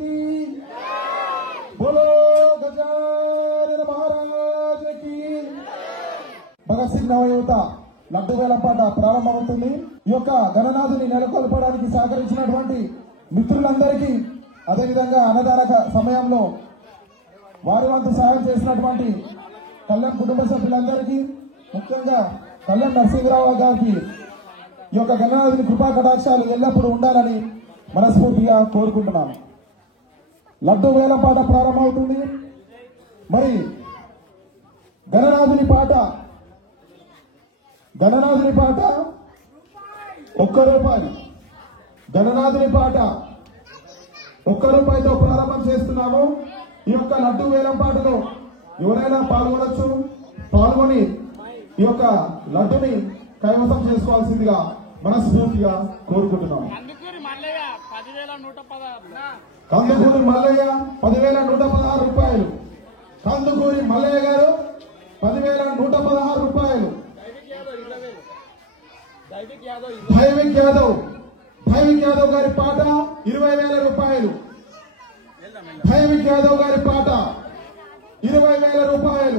की बोलो गजानन महाराज की భగత్ సింగ్ నవయువత లడ్డు వేలం పాట ప్రారంభమవుతుంది. ఈ యొక్క గణనాథుని నెలకొల్పడానికి సహకరించినటువంటి మిత్రులందరికీ, అదేవిధంగా అన్నదాన సమయంలో వారి వంతు సహాయం చేసినటువంటి కళ్యాణ్ కుటుంబ సభ్యులందరికీ, ముఖ్యంగా కళ్యాణ్ నరసింహరావు గారికి ఈ యొక్క గణనాథుని కృపా కటాక్షాలు ఎల్లప్పుడూ ఉండాలని మనస్ఫూర్తిగా కోరుకుంటున్నాను. లడ్డు వేలం పాట ప్రారంభమవుతుంది. మరి గణనాథుని పాట ₹1. గణనాథుని పాట ₹1తో ప్రారంభం చేస్తున్నాము. ఈ యొక్క లడ్డు వేలం పాటలో ఎవరైనా పాల్గొనొచ్చు. పాల్గొని ఈ యొక్క లడ్డుని కైవసం చేసుకోవాల్సిందిగా మనస్ఫూర్తిగా కోరుకుంటున్నాము. కందుకూరి మల్లయ్య 10,116. కందుకూరి మల్లయ్య 10,116 కందుకూరి మల్లయ్య గారు 10,116. దైవిక్ యాదవ్ గారి పాట ₹20,000. దైవిక్ యాదవ్ గారి పాట ₹20,000.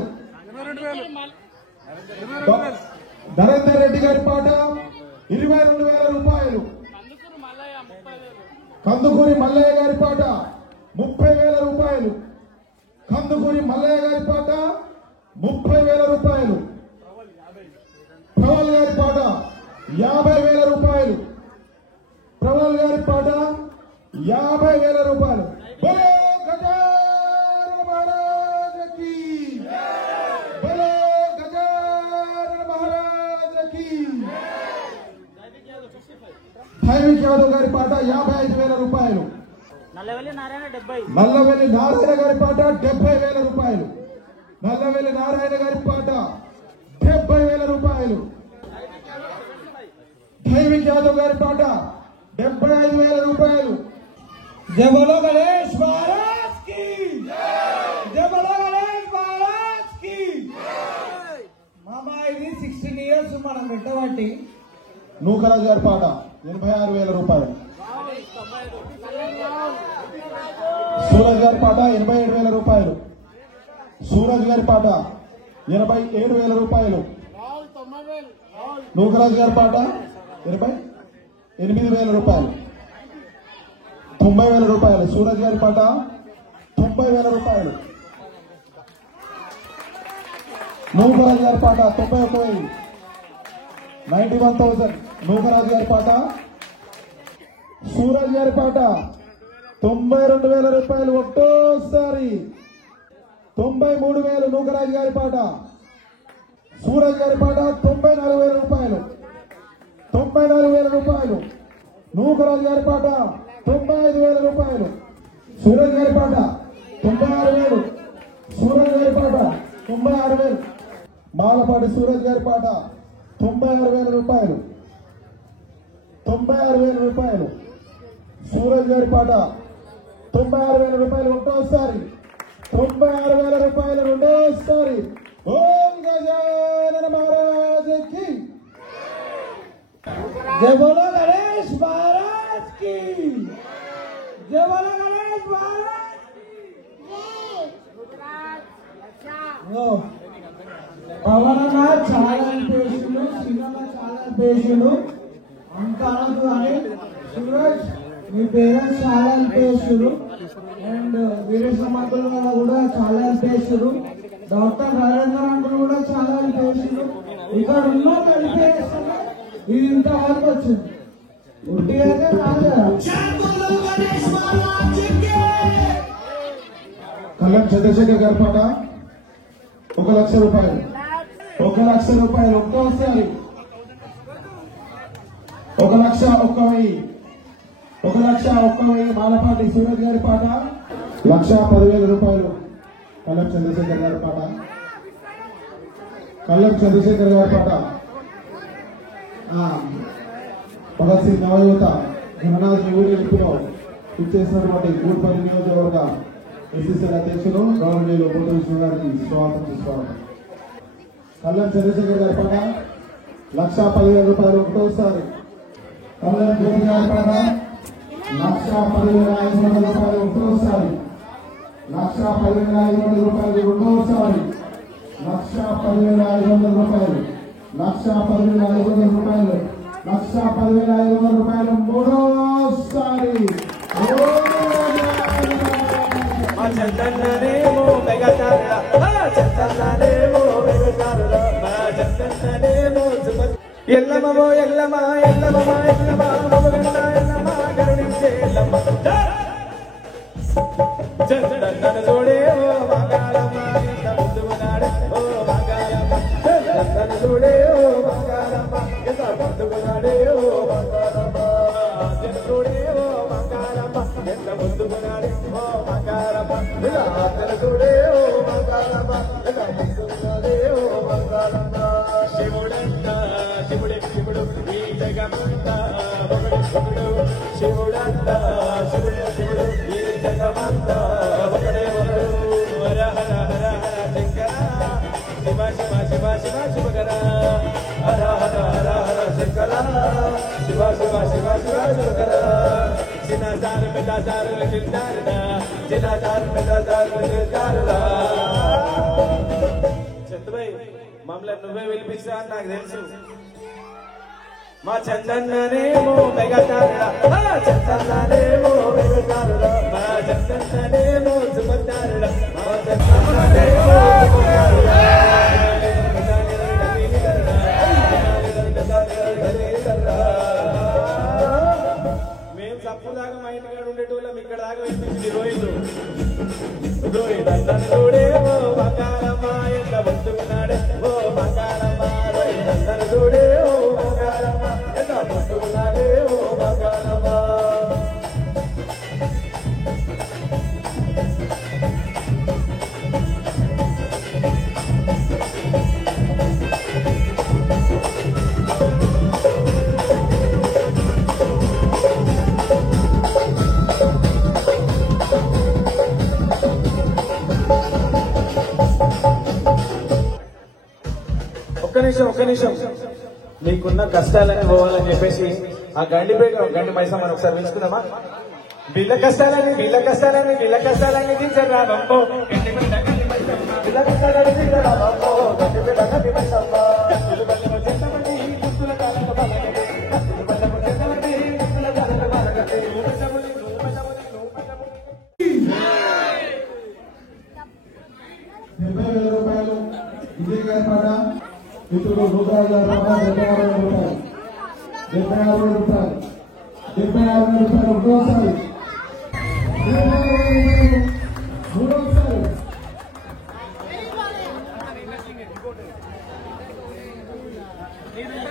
నరేందర్ రెడ్డి గారి పాట ₹22,000. కందుకూరి మల్లయ్య గారి పాట ₹30,000. కందుకూరి మల్లయ్య గారి పాట ₹30,000. ప్రవల్ గారి పాట ₹50,000. ప్రవల్ గారి పాట ₹50,000. బలో గజానన మహారాజ్ కి, బలో గజానన మహారాజ్ కి. దైవిక్ యాదవ్ గారి పాట ₹55,000. నల్లవెల్లి నారాయణ 70. నల్లవెల్లి నారాయణ గారి పాట ₹70,000. నల్లవెల్లి నారాయణ గారి పాట ₹70,000. దైవిక్ యాదవ్ గారి పాట ₹75,000. जय बोलो गणेश महाराज की, जय बोलो गणेश महाराज की. మామా ఇది 16 ఇయర్స్ మనం పెట్టబట్టి. నూకరాజు గారి పాట ₹86,000. సూరజ్ గారి పాట ₹87,000. సూరజ్ గారి పాట ₹87,000. నూకరాజు గారి పాట ₹88,000. ₹90,000. సూరజ్ గారి పాట ₹90,000. నూకరాజు గారి పాట 91,000. 91,000. నూకరాజు గారి పాట. సూరజ్ గారి పాట ₹92,000 ఒక్కసారి. 93,000. నూకరాజు గారి పాట. సూరజ్ గారి పాట ₹94,000. ₹94,000. నూకరాజు గారి పాట ₹95,000. సూరజ్ గారి పాట 96,000. సూరజ్ గారి పాట 96,000. మాలపాటి సూరజ్ గారి పాట ₹96,000. ₹96,000. సూరజ్ గారి పాట ₹96,000 ఒకటోసారి. ₹96,000 రెండోసారి. ఓం గజానన మహారాజ్ కి. जय बोलो गणेश महाराज की, जय बोलो गणेश महाराज की. పవన్ చాలా అనిపేషుడు, సినిమా చాలా అనిపేషుడు అంటారు. కానీ సూరజ్ మీ పేరెంట్స్ చాలా అనిపేషుడు. అండ్ వీర సమర్థులు కూడా చాలా అనిపేషుడు. డాక్టర్ నరేంద్ర అంకులు కూడా చాలా అనిపేషుడు. ఇక్కడ ఉన్న అనిపేస్తున్నా ఇది ఇంతవరకు వచ్చింది. ఉట్టిగా రాదు. కళ్యాణ్ చంద్రశేఖర్ గారి పాట ₹1,00,000. ₹1,00,000 ఒక్కసారి. 1,01,000. 1,01,000. మాలపాటి సూరజ్ గారి పాట ₹1,10,000. కళ్యాణ్ చంద్రశేఖర్ గారి పాట. కళ్యాణ్ చంద్రశేఖర్ గారి పాట. భగత్ సింగ్ నవయువత గణనాథుని ఊరేగింపులో ఇచ్చేసినటువంటి గూడ్పల్లి నియోజకవర్గ ఎస్సీసీల అధ్యక్షులు గౌరవనీయులు బొట్టు విష్ణు గారికి స్వాగతం తీసుకోవాలి. కళ్యాణ్ చంద్రశేఖర్ గారి పాట ₹1,10,000 ఒకటోసారి. కళ్యాణ్ జ్యోతి గారి పాట ₹1,10,500. 1,10,500 రూపాయలు రెండోసారి 1,10,500 రూపాయలు 1,10,500 రూపాయలు 1,10,500 రూపాయలు మూడోసారి ఎల్లమో ఎల్లమా ఎల్లమా ఎల్లమా ఎల్లమా కరుణించే ఎల్లమ్మ చందన చూడే ఓ మంగళమ్మ ఎంత ముందుకున్నాడే ఓ మంగళమ్మ చందన చూడే ఓ మంగళమ్మ ఎంత ముందుకున్నాడే ఓ మంగళమ్మ చందన చూడే ఓ మంగళమ్మ ఎంత ముందుకున్నాడే ఓ మంగళమ్మ చందన చూడే ఓ మంగళమ్మ ఎంత ముందుకున్నాడే ఓ మంగళమ్మ శివుడంత శివుడే శివుడు ఈ జగమంతా ఒకడు ఒకడు శివుడంత శివుడే శివుడు ఈ జగమంతా ఒకడే ఒకడు హర హర హర హర శంకర శివ శివ శివ శివ శివకర హర హర హర హర శంకర శివ శివ శివ శివ శివకర చిన్నదారు పెద్దదారు చిన్నారుడా చిన్నదారు పెద్దదారు చిన్నారుడా చంద్రబాయ్ మమ్మల్ని నువ్వే పిలిపిస్తా అని నాకు తెలుసు మా చందన్ననేమో మెగతారుడా చందన్ననేమో మెగతారుడా మా చందన్ననేమో సుమంతారుడా మా చందన్ననేమో మేము తప్పులాగా మా ఇంటికాడ ఉండేటోళ్ళం ఇక్కడ దాకా వెళ్ళి రోజులు రోహితన్న చూడేమో బంగారమ్మ ఎంత ముందుకున్నాడే ఓ బంగారమ్మ రోహితన్న చూడే ఓ బంగారమ్మ ఎంత ముందుకున్నాడే ఓ బంగారమ్మ ఒక్క నిమిషం మీకున్న కష్టాలని పోవాలని చెప్పేసి ఆ గండి మైసమ్మని ఒకసారి పెంచుకుందామా వీళ్ళ కష్టాలని తీర్చరా బాబో వీళ్ళ కష్టాలని తీర్చరా బాబో గండి మైసమ్మ రూపాయలు విజయ్ గారి పాట ఇప్పుడు 100,000 రూపాయలు 76 రూపాయలు 76 రూపాయలు మూడోసారి నీరు